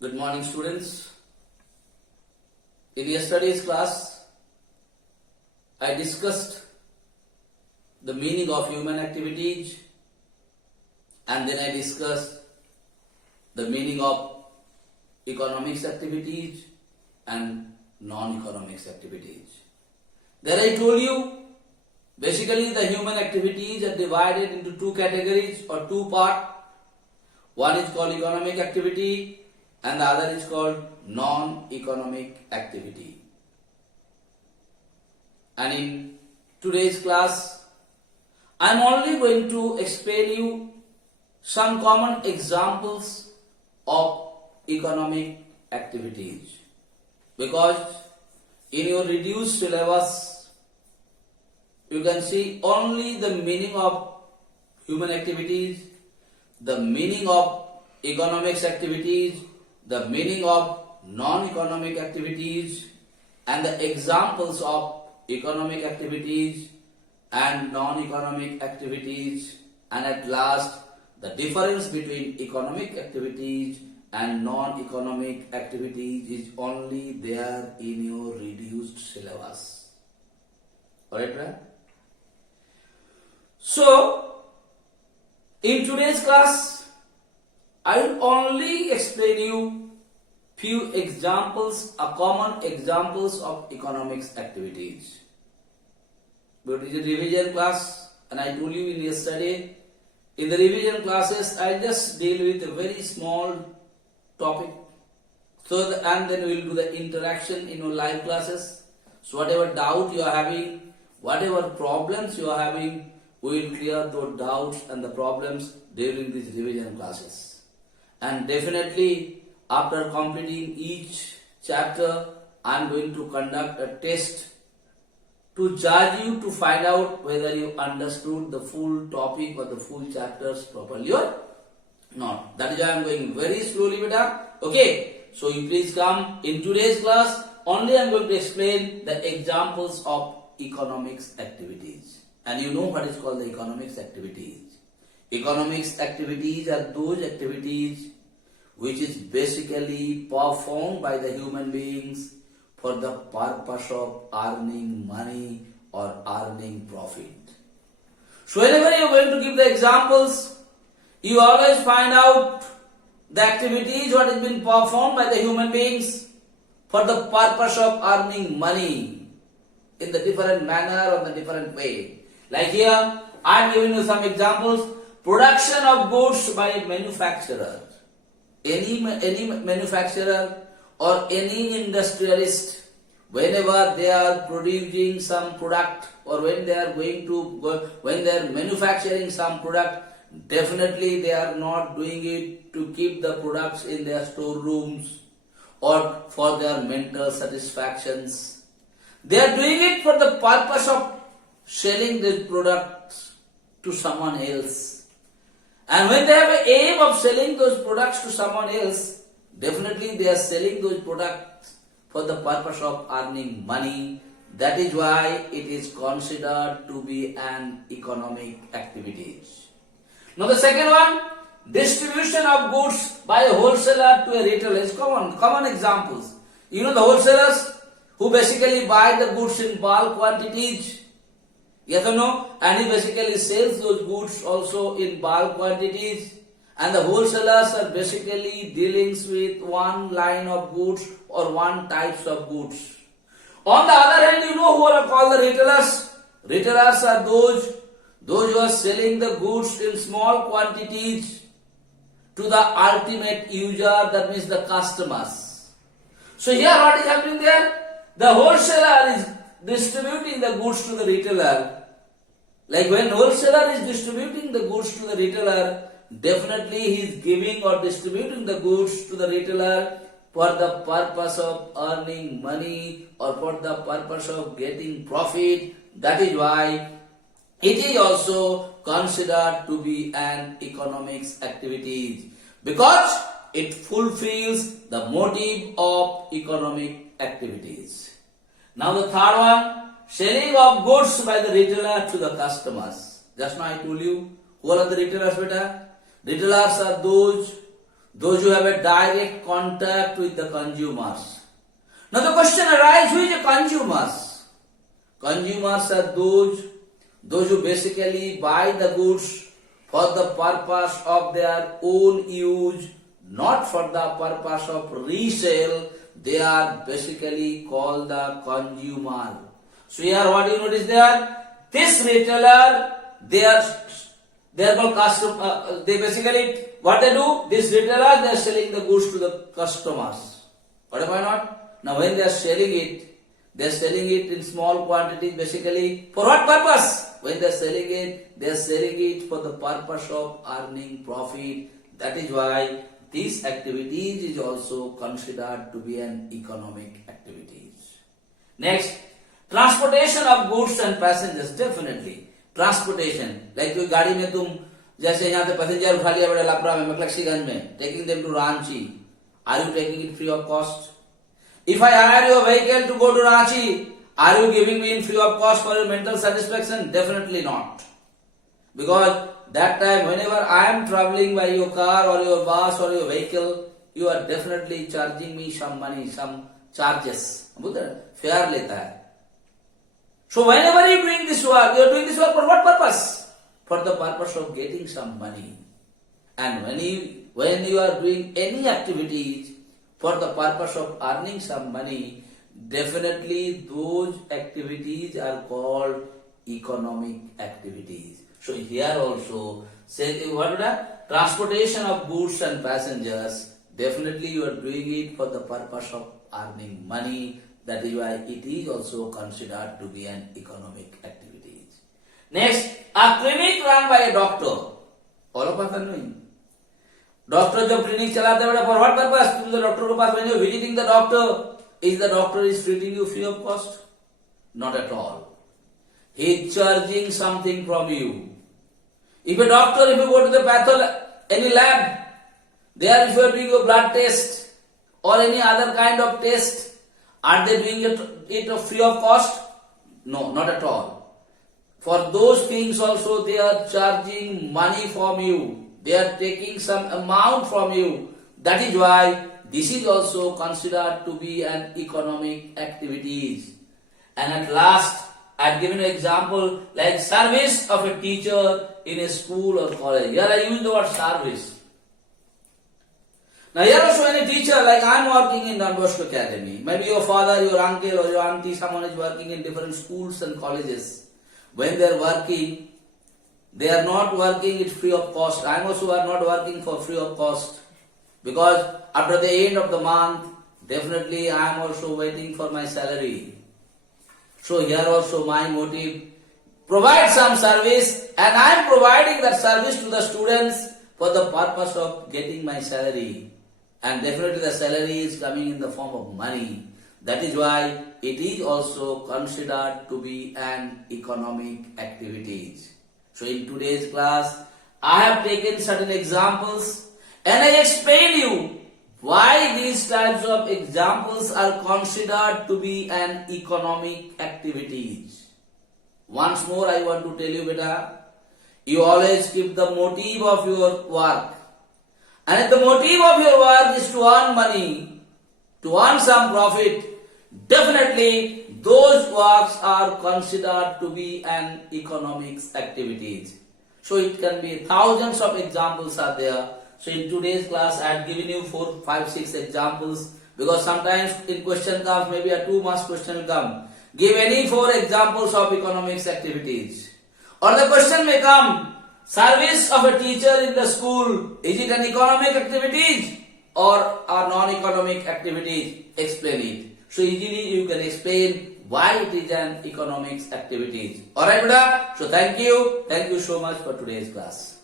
Good morning, students. In yesterday's class, I discussed the meaning of human activities, and then I discussed the meaning of economics activities and non-economics activities. Then I told you basically the human activities are divided into two categories or two parts. One is called economic activity and the other is called non-economic activity. And in today's class, I am only going to explain you some common examples of economic activities, because in your reduced syllabus you can see only the meaning of human activities, the meaning of economics activities, the meaning of non-economic activities, and the examples of economic activities and non-economic activities, and at last the difference between economic activities and non-economic activities is only there in your reduced syllabus. Alright, right? So, in today's class, I will only explain you few examples, common examples of economics activities. But it is a revision class, and I told you in yesterday, in the revision classes, I just deal with a very small topic. So, and then we will do the interaction in your live classes. So, whatever doubt you are having, whatever problems you are having, we will clear those doubts and the problems during these revision classes. And definitely, after completing each chapter, I am going to conduct a test to judge you to find out whether you understood the full topic or the full chapters properly or not. That is why I am going very slowly, beta. Okay, so you please come. In today's class, only I am going to explain the examples of economics activities. And you know what is called the economics activities. Economics activities are those activities which is basically performed by the human beings for the purpose of earning money or earning profit. So whenever you are going to give the examples, you always find out the activities what is being performed by the human beings for the purpose of earning money in the different manner or the different way. Like here, I am giving you some examples. Production of goods by manufacturer. Any manufacturer or any industrialist, whenever they are producing some product or when they are manufacturing some product, definitely they are not doing it to keep the products in their storerooms or for their mental satisfactions. They are doing it for the purpose of selling these products to someone else. And when they have an aim of selling those products to someone else, definitely they are selling those products for the purpose of earning money. That is why it is considered to be an economic activity. Now the second one, distribution of goods by a wholesaler to a retailer is common examples. You know the wholesalers who basically buy the goods in bulk quantities. Yes or no? And he basically sells those goods also in bulk quantities. And the wholesalers are basically dealings with one line of goods or one types of goods. On the other hand, you know who are called the retailers? Retailers are those who are selling the goods in small quantities to the ultimate user, that means the customers. So here what is happening there? The wholesaler is distributing the goods to the retailer. Like when wholesaler is distributing the goods to the retailer, definitely he is giving or distributing the goods to the retailer for the purpose of earning money or for the purpose of getting profit. That is why it is also considered to be an economics activity, because it fulfills the motive of economic activities. Now the third one, selling of goods by the retailer to the customers. Just now I told you, who are the retailers, beta? Retailers are those those who have a direct contact with the consumers. Now the question arises, who is the consumers? Consumers are those who basically buy the goods for the purpose of their own use, not for the purpose of resale. They are basically called the consumer. So here what do you notice there? This retailer, they are called customer. They basically, what they do? This retailer, they are selling the goods to the customers. What am I not? Now when they are selling it in small quantities basically. For what purpose? When they are selling it for the purpose of earning profit. That is why these activities is also considered to be an economic activities. Next, transportation of goods and passengers. Definitely transportation, like कोई गाड़ी में तुम जैसे यहाँ पे passenger उठा लिया बड़े लापरा में मकलक्सीगंज में, taking them to Ranchi, are you taking it free of cost? If I hire your vehicle to go to Ranchi, are you giving me in free of cost for your mental satisfaction? Definitely not. Because that time whenever I am traveling by your car or your bus or your vehicle, you are definitely charging me some money, some charges. Fare leta hai. So whenever you are doing this work, you are doing this work for what purpose? For the purpose of getting some money. And when you are doing any activities for the purpose of earning some money, definitely those activities are called economic activities. So here also, say what is that? Transportation of goods and passengers, definitely you are doing it for the purpose of earning money. That is why it is also considered to be an economic activity. Next, a clinic run by a doctor. All of us are knowing. Doctor जब clinic चलाता है for what purpose? तुम the doctor के पास when you are visiting the doctor, is the doctor is treating you free of cost? Not at all. He is charging something from you. If a doctor, if you go to the any lab, there if you are doing your blood test or any other kind of test, are they doing it free of cost? No, not at all. For those things also they are charging money from you. They are taking some amount from you. That is why this is also considered to be an economic activities. And at last, I have given an example like service of a teacher in a school or college. Here I use the word service. Now here also any teacher, like I am working in Don Bosco Academy. Maybe your father, your uncle or your auntie, someone is working in different schools and colleges. When they are working, they are not working it free of cost. I am also are not working for free of cost. Because after the end of the month, definitely I am also waiting for my salary. So here also my motive, provide some service, and I am providing that service to the students for the purpose of getting my salary. And definitely the salary is coming in the form of money. That is why it is also considered to be an economic activities. So in today's class, I have taken certain examples and I explain you why these types of examples are considered to be an economic activities. Once more I want to tell you, beta, you always keep the motive of your work. And if the motive of your work is to earn money, to earn some profit, definitely those works are considered to be an economics activities. So it can be thousands of examples are there. So in today's class I have given you 4, 5, 6 examples, because sometimes in question comes, maybe a 2 marks question will come. Give any 4 examples of economics activities. Or the question may come, service of a teacher in the school, is it an economic activities or a non-economic activities? Explain it. So easily you can explain why it is an economics activities. Alright, beta? So thank you so much for today's class.